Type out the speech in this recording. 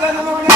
Não, não, não.